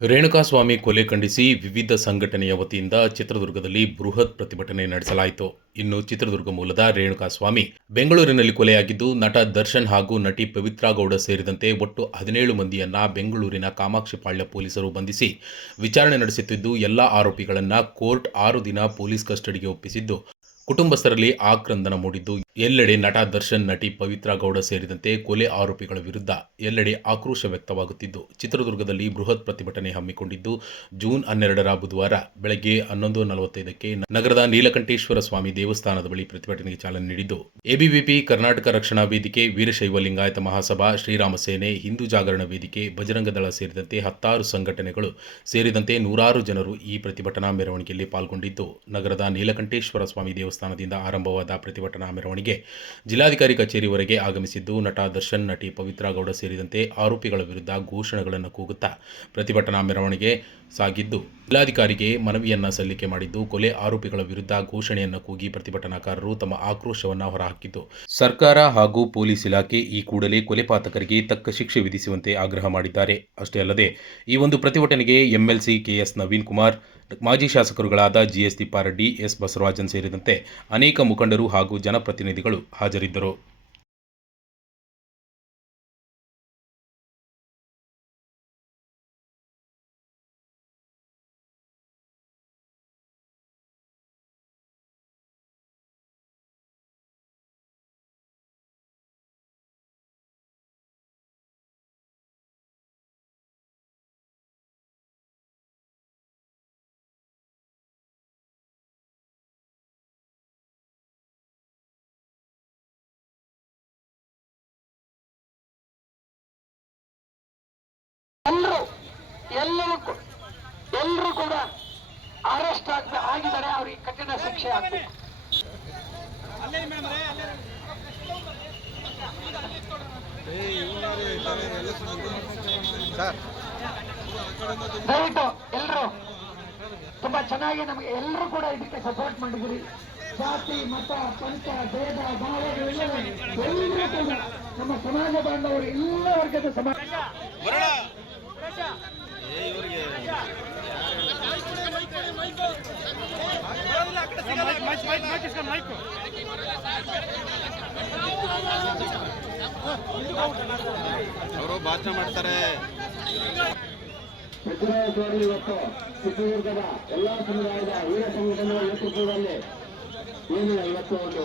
ರೇಣುಕಾಸ್ವಾಮಿ ಕೊಲೆ ಖಂಡಿಸಿ ವಿವಿಧ ಸಂಘಟನೆಯ ವತಿಯಿಂದ ಚಿತ್ರದುರ್ಗದಲ್ಲಿ ಬೃಹತ್ ಪ್ರತಿಭಟನೆ ನಡೆಸಲಾಯಿತು. ಇನ್ನು ಚಿತ್ರದುರ್ಗ ಮೂಲದ ರೇಣುಕಾಸ್ವಾಮಿ ಬೆಂಗಳೂರಿನಲ್ಲಿ ಕೊಲೆಯಾಗಿದ್ದು, ನಟ ದರ್ಶನ್ ಹಾಗೂ ನಟಿ ಪವಿತ್ರಾ ಗೌಡ ಸೇರಿದಂತೆ ಒಟ್ಟು ಹದಿನೇಳು ಮಂದಿಯನ್ನ ಬೆಂಗಳೂರಿನ ಕಾಮಾಕ್ಷಿಪಾಳ್ಯ ಪೊಲೀಸರು ಬಂಧಿಸಿ ವಿಚಾರಣೆ ನಡೆಸುತ್ತಿದ್ದು, ಎಲ್ಲ ಆರೋಪಿಗಳನ್ನು ಕೋರ್ಟ್ ಆರು ದಿನ ಪೊಲೀಸ್ ಕಸ್ಟಡಿಗೆ ಒಪ್ಪಿಸಿದ್ದು ಕುಟುಂಬಸ್ಥರಲ್ಲಿ ಆಕ್ರಂದನ ಮೂಡಿದ್ದು, ಎಲ್ಲೆಡೆ ನಟ ದರ್ಶನ್, ನಟಿ ಪವಿತ್ರಾ ಗೌಡ ಸೇರಿದಂತೆ ಕೊಲೆ ಆರೋಪಿಗಳ ವಿರುದ್ಧ ಎಲ್ಲೆಡೆ ಆಕ್ರೋಶ ವ್ಯಕ್ತವಾಗುತ್ತಿದ್ದು, ಚಿತ್ರದುರ್ಗದಲ್ಲಿ ಬೃಹತ್ ಪ್ರತಿಭಟನೆ ಹಮ್ಮಿಕೊಂಡಿದ್ದು, ಜೂನ್ ಹನ್ನೆರಡರ ಬುಧವಾರ ಬೆಳಗ್ಗೆ ಹನ್ನೊಂದು ನಲವತ್ತೈದಕ್ಕೆ ನಗರದ ನೀಲಕಂಠೇಶ್ವರ ಸ್ವಾಮಿ ದೇವಸ್ಥಾನದ ಬಳಿ ಪ್ರತಿಭಟನೆಗೆ ಚಾಲನೆ ನೀಡಿದ್ದು, ಎಬಿವಿಪಿ ಕರ್ನಾಟಕ ರಕ್ಷಣಾ ವೇದಿಕೆ, ವೀರಶೈವ ಲಿಂಗಾಯತ ಮಹಾಸಭಾ, ಶ್ರೀರಾಮ ಸೇನೆ, ಹಿಂದೂ ಜಾಗರಣ ವೇದಿಕೆ, ಬಜರಂಗ ದಳ ಸೇರಿದಂತೆ ಹತ್ತಾರು ಸಂಘಟನೆಗಳು ಸೇರಿದಂತೆ ನೂರಾರು ಜನರು ಈ ಪ್ರತಿಭಟನಾ ಮೆರವಣಿಗೆಯಲ್ಲಿ ಪಾಲ್ಗೊಂಡಿದ್ದು, ನಗರದ ನೀಲಕಂಠೇಶ್ವರ ಸ್ವಾಮಿ ದೇವಸ್ಥಾನದಿಂದ ಆರಂಭವಾದ ಪ್ರತಿಭಟನಾ ಮೆರವಣಿಗೆ ಜಿಲ್ಲಾಧಿಕಾರಿ ಕಚೇರಿವರೆಗೆ ಆಗಮಿಸಿದ್ದು, ನಟ ದರ್ಶನ್, ನಟಿ ಪವಿತ್ರಾ ಗೌಡ ಸೇರಿದಂತೆ ಆರೋಪಿಗಳ ವಿರುದ್ಧ ಘೋಷಣೆಗಳನ್ನು ಕೂಗುತ್ತಾ ಪ್ರತಿಭಟನಾ ಮೆರವಣಿಗೆ ಸಾಗಿದ್ದು, ಜಿಲ್ಲಾಧಿಕಾರಿಗೆ ಮನವಿಯನ್ನ ಸಲ್ಲಿಕೆ ಮಾಡಿದ್ದು, ಕೊಲೆ ಆರೋಪಿಗಳ ವಿರುದ್ಧ ಘೋಷಣೆಯನ್ನು ಕೂಗಿ ಪ್ರತಿಭಟನಾಕಾರರು ತಮ್ಮ ಆಕ್ರೋಶವನ್ನು ಹೊರಹಾಕಿದ್ದು. ಸರ್ಕಾರ ಹಾಗೂ ಪೊಲೀಸ್ ಇಲಾಖೆ ಈ ಕೂಡಲೇ ಕೊಲೆಪಾತಕರಿಗೆ ತಕ್ಕ ಶಿಕ್ಷೆ ವಿಧಿಸುವಂತೆ ಆಗ್ರಹ ಮಾಡಿದ್ದಾರೆ. ಅಷ್ಟೇ ಅಲ್ಲದೆ, ಈ ಒಂದು ಪ್ರತಿಭಟನೆಗೆ ಎಂಎಲ್ಸಿ ಕೆಎಸ್ ನವೀನ್ ಕುಮಾರ್ ಮಾಜಿ ಶಾಸಕರುಗಳಾದ ಜಿಎಸ್ ತಿಪ್ಪಾರೆಡ್ಡಿ ಎಸ್ ಬಸವರಾಜನ್ ಸೇರಿದಂತೆ ಅನೇಕ ಮುಖಂಡರು ಹಾಗೂ ಜನಪ್ರತಿನಿಧಿಗಳು ಹಾಜರಿದ್ದರು. ಎಲ್ಲರೂ ಎಲ್ಲರೂ ಕೂಡ ಎಲ್ಲರೂ ಕೂಡ ಅರೆಸ್ಟ್ ಆಗ ಆಗಿದ್ದಾರೆ ಅವ್ರಿಗೆ ಕಠಿಣ ಶಿಕ್ಷೆ ಆಗ್ಬೇಕು. ದಯವಿಟ್ಟು ಎಲ್ಲರೂ ತುಂಬಾ ಚೆನ್ನಾಗಿ ನಮಗೆ ಎಲ್ಲರೂ ಕೂಡ ಇದಕ್ಕೆ ಸಪೋರ್ಟ್ ಮಾಡಿದ್ರಿ ಜಾತಿ ಮತ ಪಂಥ ಭೇದ ಭಾವಗಳೆಲ್ಲ ಎಲ್ಲರೂ ಕೂಡ ನಮ್ಮ ಸಮಾಜ ಬಾಂಧವರು ಎಲ್ಲ ವರ್ಗದ ಸಮಾಜ ಅವರು ಭಾಷಣ ಮಾಡ್ತಾರೆ. ಸಿದ್ದರಾಮಯ್ಯ ಇವತ್ತು ಚಿತ್ರದುರ್ಗದ ಎಲ್ಲಾ ಸಮುದಾಯದ ವೀರ ಸಂಘಟನೆಗಳ ನೇತೃತ್ವದಲ್ಲಿ ಏನು ಇವತ್ತು ಒಂದು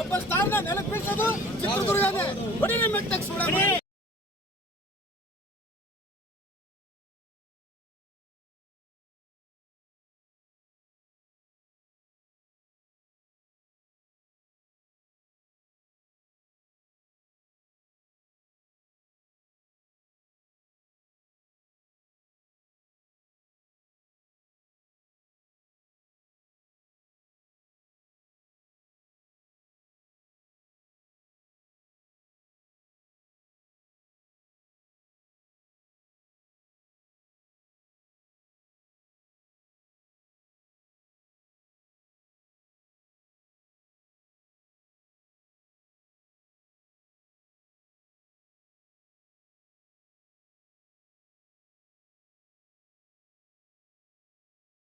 ಒಬ್ಬ ಸ್ಥಾನ ನೆಲಕ್ಕೆ ಬೀಳ್ಸೋದು ಚಿತ್ರದುರ್ಗನೇ. ಹೊಡಿಲಿ ಮೆಟ್ಟಕ್ಕೆ ಸುಡ